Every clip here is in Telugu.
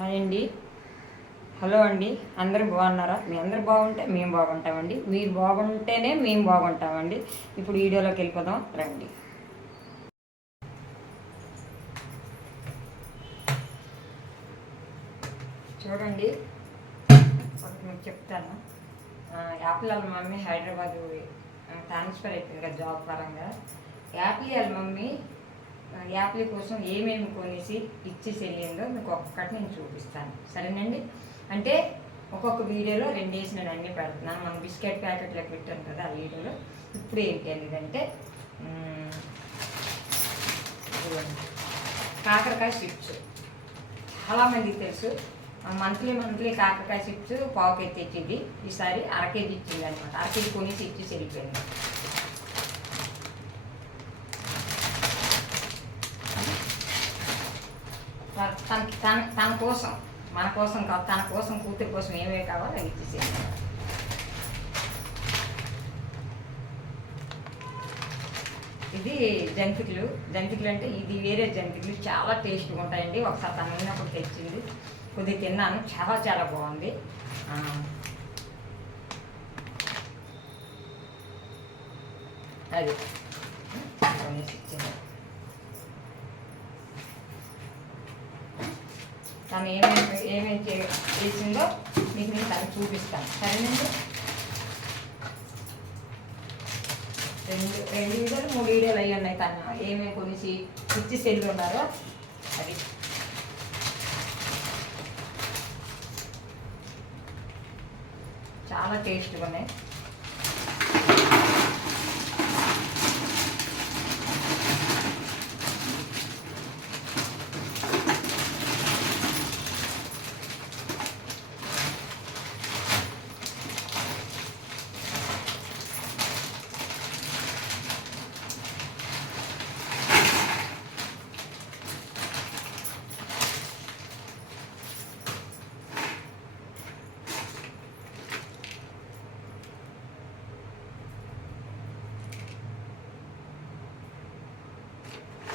హాయ్ అండి. హలో అండి. అందరూ బాగున్నారా? మీ అందరు బాగుంటే మేము బాగుంటామండి. మీరు బాగుంటేనే మేము బాగుంటామండి. ఇప్పుడు వీడియోలోకి వెళ్ళిపోదాం. రండి. చూడండి. ఒకటి మీకు చెప్తాను. యాపిల్ వాళ్ళ మమ్మీ హైదరాబాద్ ట్రాన్స్ఫర్ అయిపోయింది కదా జాబ్ పరంగా. యాపిల్ వాళ్ళ మమ్మీ యాపిల్ కోసం ఏమేమి కొనేసి ఇచ్చి చెల్లిందో మీకు ఒక్కటి నేను చూపిస్తాను. సరేనండి? అంటే ఒక్కొక్క వీడియోలో రెండు నేను అన్నీ పెడుతున్నాను మనం బిస్కెట్ ప్యాకెట్లో పెట్టాను కదా ఆ వీడియోలో. ఇప్పుడు ఏంటి అనేది అంటే కాకరకాయ చిప్స్. చాలామందికి తెలుసు. మంత్లీ మంత్లీ కాకరకాయ చిప్స్ పావు కేజీ తెచ్చింది. ఈసారి అర కేజీ ఇచ్చింది అనమాట అర కేజీ కొనేసి ఇచ్చి చెల్లిపోయింది. తన తన- తన తన కోసం మన కోసం కాదు తన కోసం కూతురి కోసం ఏమేమి కావాలో అవి ఇచ్చేసేయండి ఇది జంతికలు. జంతికలు అంటే ఇది వేరే జంతికలు. చాలా టేస్ట్గా ఉంటాయండి. ఒకసారి తను ఉన్నప్పుడు తెచ్చింది. కొద్దిగా తిన్నాను. చాలా చాలా బాగుంది. అది. ఇచ్చింది తను ఏమేమి ఏమేమి చేసిందో మీకు నేను తను చూపిస్తాను. సరేనండి? రెండు రెండు వీడియోలు మూడు వీడియోలు అయ్యి ఉన్నాయి తను. ఏమేమి కొనిసి ఇచ్చి సెల్లు ఉన్నారో అది. చాలా టేస్ట్గా ఉన్నాయి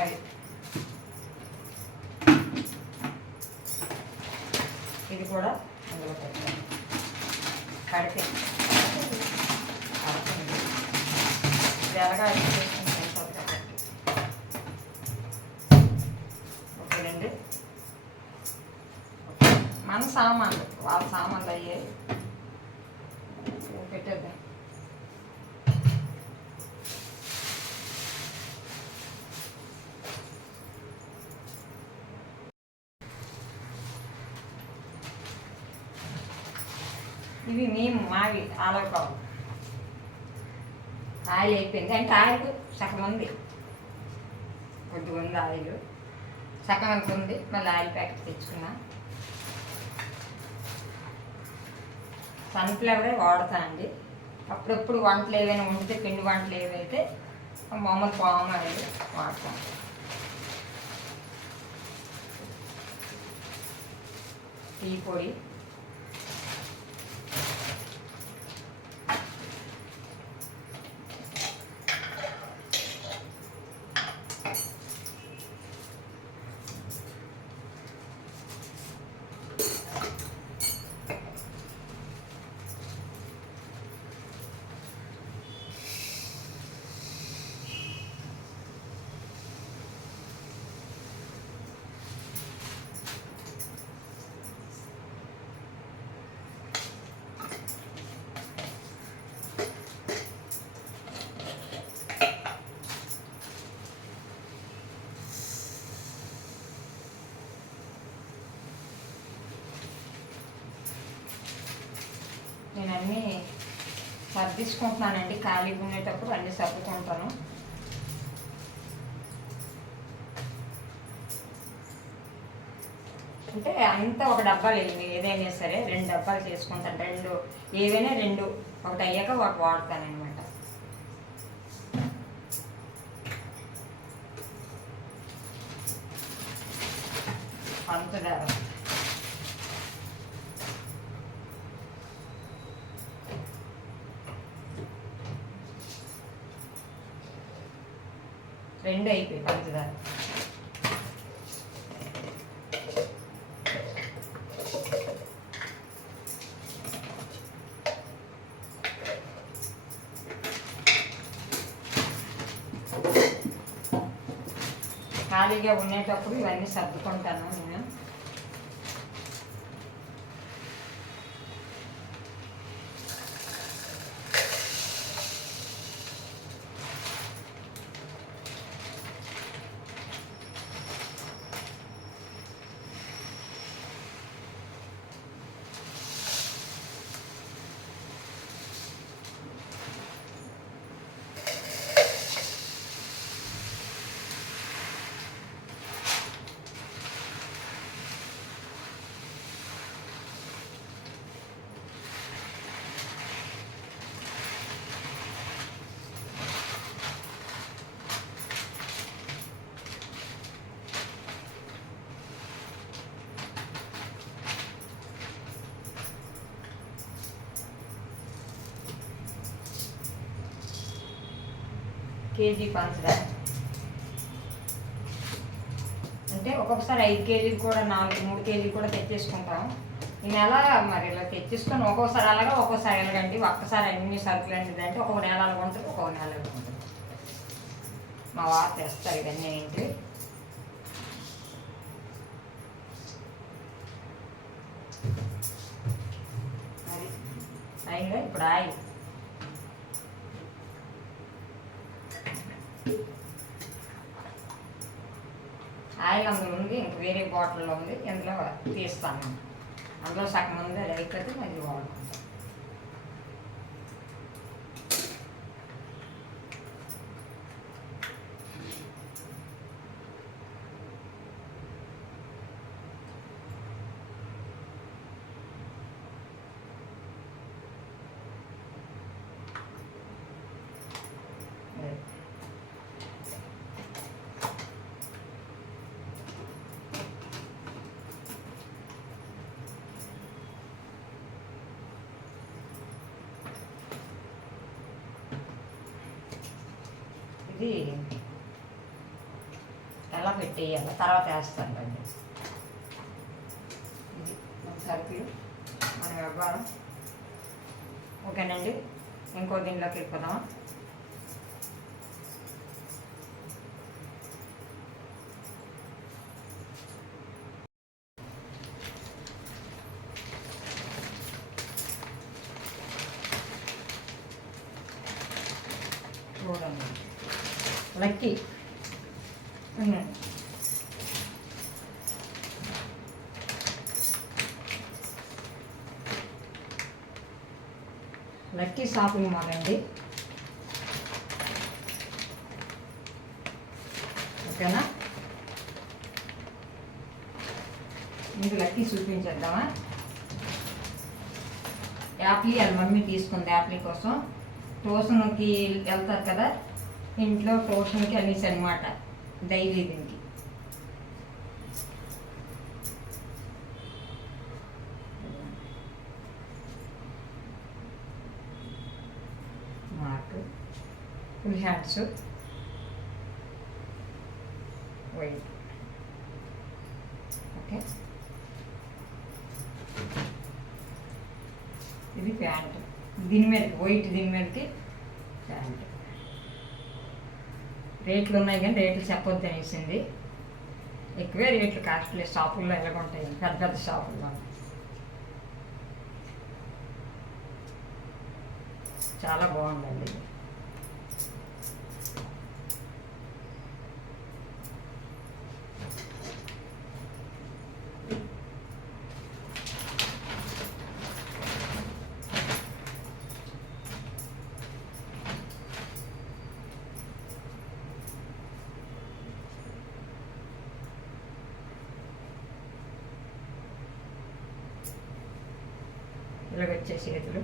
అది ఇది కూడా అందులో పెట్టాను కడితే కడుతుంది ఇది ఎలాగా చేసుకుంటాను సరిగ్గా ఓకేనండి ఓకే. మన సామాన్లు వాళ్ళ సామాన్లు అయ్యాయి పెట్టేద్దాం. ఇవి మేము మావి ఆలోకాలు ఆయిల్ అయిపోయింది. అంటే ఆయిల్ సగం ఉంది. కొద్దిగా ఉంది ఆయిల్. సగం ఎంత ఉంది. మళ్ళీ ఆయిల్ ప్యాకెట్ తెచ్చుకున్నా. సన్ఫ్లవరే వాడతానండి అప్పుడప్పుడు వంటలు ఏవైనా వండితే పిండి వంటలు ఏవైతే మామూలు పాము అనేది వాడతాం. టీ పొడి నేను అన్నీ సర్దించుకుంటున్నానండి ఖాళీగా ఉండేటప్పుడు అన్నీ సర్దుకుంటాను. అంటే అంతా ఒక డబ్బాలు ఏదైనా సరే రెండు డబ్బాలు చేసుకుంటాను రెండు ఏవైనా రెండు ఒకటి అయ్యాక ఒకటి వాడతాను పంచదార. ఎండ్ అయిపోయి పంచదార ఖాళీగా ఉండేటప్పుడు ఇవన్నీ సర్దుకుంటాను. కేజీ పంచదార. అంటే ఒక్కొక్కసారి ఐదు కేజీలు కూడా నాలుగు మూడు కేజీలు కూడా తెచ్చేసుకుంటాం. ఈ నెల మరి ఇలా తెచ్చేసుకొని ఒక్కొక్కసారి అలాగా ఒక్కోసారి ఎలాగండి ఒక్కసారి అన్ని సరుకులు అనేది అంటే ఒక నెల అలాగ ఉంటుంది ఒక్కొక్క నెల ఉంటుంది. మా వారు తెస్తారు ఇవన్నీ ఏంటి? అయిందా ఇప్పుడు ఆయి ఆయిల్ అందులో ఉంది ఇంక వేరే బాటిల్లో ఉంది ఇందులో తీస్తాను. అందులో సగం ఉంది అది అయిపోతే మళ్ళీ వాడుకుంటాం అదే. ఇది ఎలా పెట్టేయాలి. తర్వాత వేస్తాను రండి ఇది మన సరుకులు మన వ్యాపారం ఓకేనండి? ఇంకో దీనిలోకి వెళ్ళిపోదామా చూడండి లక్కీ. ఉన్నాడు లక్కీ షాపింగ్ మాల్ అండి. ఓకేనా? మీకు లక్కీ చూపించేద్దామా? యాప్లీ వాళ్ళ మమ్మీ తీసుకుంది యాప్లీ కోసం. ట్యూషన్కి వెళ్తారు కదా? ఇంట్లో పోషణకి అనేసి అనమాట డైలీ దీనికి. Mark full hands white okay. ఇది ప్యాంట్. దీని మీద వైట్ దీని మీదకి ప్యాంట్ రేట్లు ఉన్నాయి కానీ రేట్లు చెప్పొద్దు అనేసింది. ఎక్కువే రేట్లు కాస్ట్లీ షాపుల్లో ఎలాగుంటాయి పెద్ద పెద్ద షాపుల్లో. చాలా బాగుందండి. ఇది వచ్చే చేతులు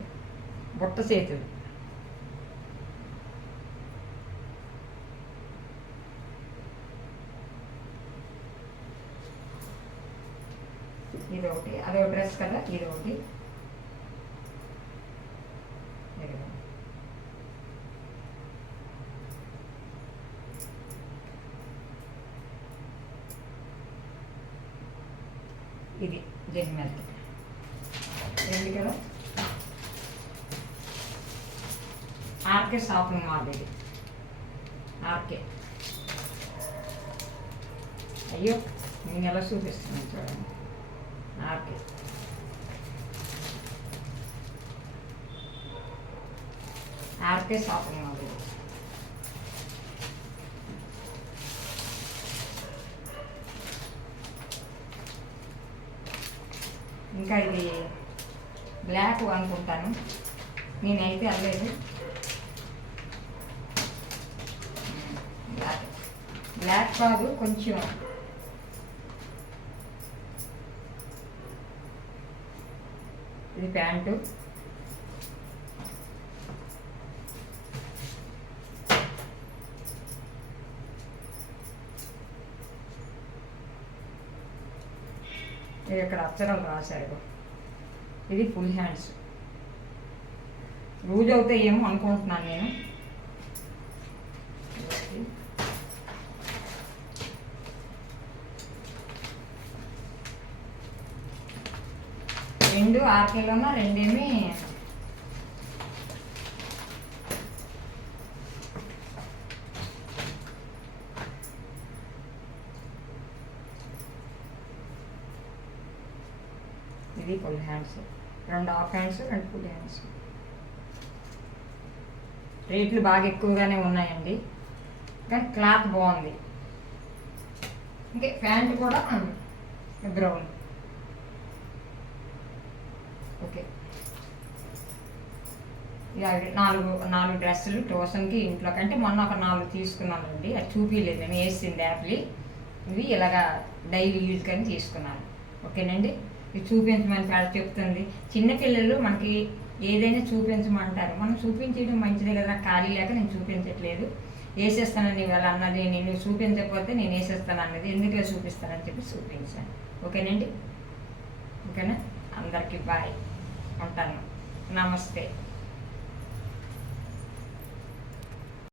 బుట్ట చేతులు. ఇది ఒకటి అదొక డ్రెస్ కదా ఇది ఒకటి ఇదిగో. ఇది దీని మీద రెండు కదా ఆర్కే షాపింగ్ మాల్ ఇది. ఆర్కే. అయ్యో నేను ఎలా చూపిస్తున్నాను చూడండి. ఆర్కే. ఆర్కే షాపింగ్ మాల్ ఇది. ఇంకా ఇది బ్లాక్ అనుకుంటాను. నేనైతే అల్లేదు బ్లాక్ బ్లాక్ కాదు కొంచెం. ఇది ప్యాంటు. ఇది ఇక్కడ అక్షరాలు రాశారు. ఇది ఫుల్ హ్యాండ్స్. రోజు అవుతాయేమో అనుకుంటున్నాను నేను. రెండు ఆర్కేలోన రెండేమి? ఇది ఫుల్ హ్యాండ్స్ రెండు హాఫ్ హ్యాండ్స్ రెండు ఫుల్ హ్యాండ్స్ రేట్లు బాగా ఎక్కువగానే ఉన్నాయండి. కానీ క్లాత్ బాగుంది. ఇంకా ప్యాంట్ కూడా బ్రౌన్ ఓకే. ఇక నాలుగు నాలుగు డ్రెస్సులు ట్యూషన్కి ఇంట్లో కంటే మొన్న ఒక నాలుగు తీసుకున్నానండి. అది చూపించలేదు నేను వేసింది యాప్లీ. ఇవి ఇలాగా డైలీ యూజ్ కానీ తీసుకున్నాను. ఓకేనండి? ఇది చూపించమని కాదు చెప్తుంది. చిన్నపిల్లలు మనకి ఏదైనా చూపించమంటారు. మనం చూపించడం మంచిదే కదా ఖాళీ లేక నేను చూపించట్లేదు. వేసేస్తానని వాళ్ళు అన్నది నేను చూపించకపోతే నేను వేసేస్తాను అన్నది ఎందుకు చూపిస్తానని చెప్పి చూపించాను. ఓకేనండి? ఓకేనా? అందరికీ బాయ్. ఉంటాను. నమస్తే.